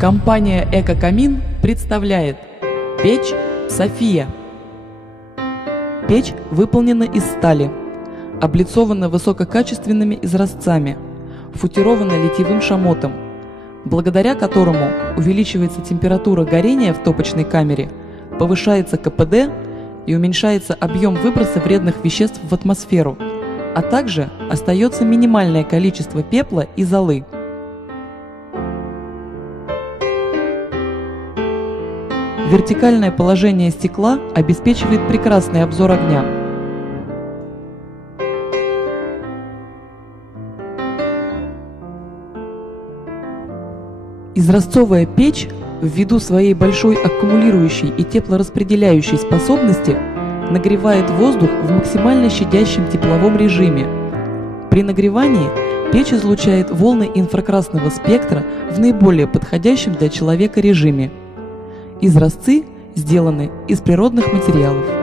Компания «Экокамин» представляет печь «София». Печь выполнена из стали, облицована высококачественными изразцами, футирована литьевым шамотом, благодаря которому увеличивается температура горения в топочной камере, повышается КПД и уменьшается объем выброса вредных веществ в атмосферу, а также остается минимальное количество пепла и золы. Вертикальное положение стекла обеспечивает прекрасный обзор огня. Изразцовая печь, ввиду своей большой аккумулирующей и теплораспределяющей способности, нагревает воздух в максимально щадящем тепловом режиме. При нагревании печь излучает волны инфракрасного спектра в наиболее подходящем для человека режиме. Изразцы сделаны из природных материалов.